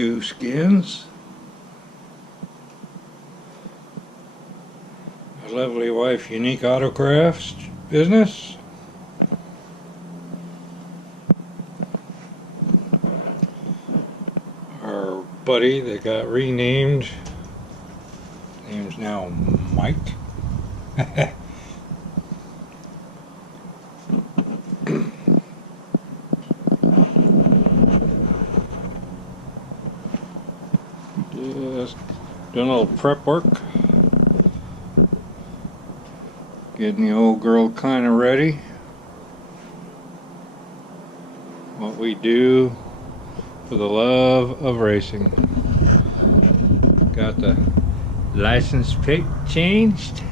new skins. My lovely wife, Unique Autocrafts business. Our buddy that got renamed. Name's now Mike. Just doing a little prep work. Getting the old girl kind of ready. What we do for the love of racing. Got the license plate changed.